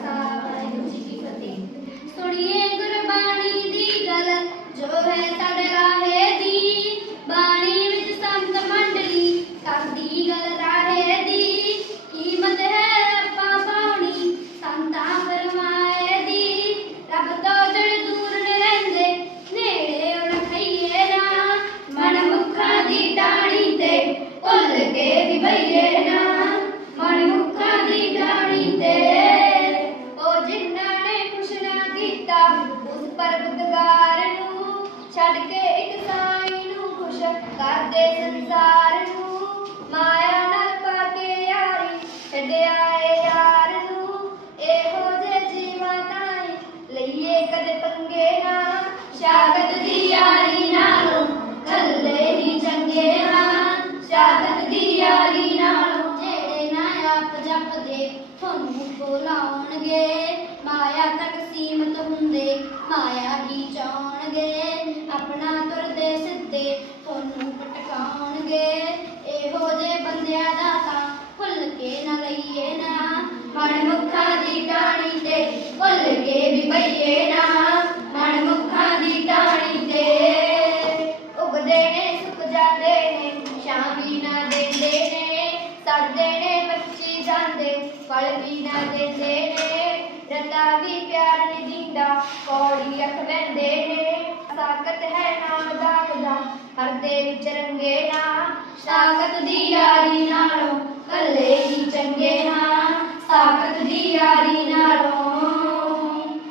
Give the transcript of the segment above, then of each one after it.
સ્થાપય જીવતે સ્તુડિયે ਉਸ ਪਰਵਤਗਾਰ ਨੂੰ ਛੱਡ ਕੇ ਇੱਕ ਸਾਈ ਨੂੰ ਖੁਸ਼ ਕਰਦੇ ਸੰਸਾਰ ਨੂੰ। ਮਾਇਆ ਨਾਲ ਪਾ ਕੇ ਯਾਰੀ ਛੱਡਿਆ ਏ ਯਾਰ ਨੂੰ। ਇਹੋ ਜੇ ਜੀਵਾਂ ਤਾਈ ਲਈਏ ਕਦੇ ਪੰਗੇ ਨਾ। ਸ਼ਾਗਤ ਦੀ ਯਾਰੀ ਨਾਲੋਂ ਕੱਲੇ ਹੀ ਚੰਗੇ ਹਾਂ ਸ਼ਾਗਤ ਦੀ ਯਾਰੀ ਨਾਲੋਂ ਜਿਹੜੇ ਨਾ ਆਪ ਜਪਦੇ, ਤੁਹਾਨੂੰ ਬੁਲਾਉਣਗੇ। ਮਾਇਆ ਤੱਕ ਸੀਮਤ ਨੇ ਵੀ ਨਾ ਦਿੰਦੇ ਨੇ, ਸੜਦੇ ਮੱਚੀ ਜਾਂਦੇ, ਫਲ ਵੀ ਨਾ ਦਿੰਦੇ ਨੇ। ਰਤਾ ਵੀ ਪਿਆਰ ਨਹੀਂ ਦਿੰਦਾ ਕੌੜੀ ਅੱਖ ਵੰਦੇ ਨੇ। ਤਾਕਤ ਹੈ ਨਾਮ ਦਾ ਖੁਦਾ, ਹਰ ਦੇ ਵਿੱਚ ਰੰਗੇ ਨਾ। ਤਾਕਤ ਦੀ ਯਾਰੀ ਨਾਲੋਂ ਕੱਲੇ ਹੀ ਚੰਗੇ ਹਾਂ। ਤਾਕਤ ਦੀ ਯਾਰੀ ਨਾਲੋਂ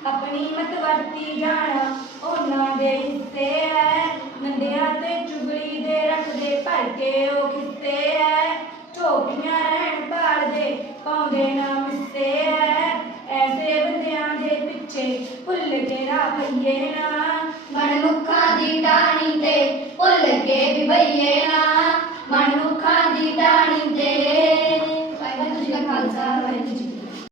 ਆਪਣੀ ਮਤ ਵਰਤੀ ਜਾਣਾ ਉਹਨਾਂ ਦੇ ਹਿੱਸੇ ਹੈ ਨੰਦਿਆਂ ਤੇ ਚੁਗਲੀ ਦੇ ਰੱਖਦੇ ਭਰ ਕੇ ਉਹ ਖਿੱਤੇ ਹੈ ਝੋਪੀਆਂ ਰਹਿਣ ਭਾਲਦੇ ਪਾਉਂਦੇ ਨਾ ਮਿੱਸੇ ਹੈ ਐਸੇ ਬੰਦਿਆਂ ਦੇ ਪਿੱਛੇ ਭੁੱਲ ਕੇ ਰਾਹ ਪਈਏ ਨਾ। ਮਨ ਦੀ ਟਾਣੀ ਤੇ ਭੁੱਲ ਕੇ ਵੀ ਬਈਏ ਨਾ।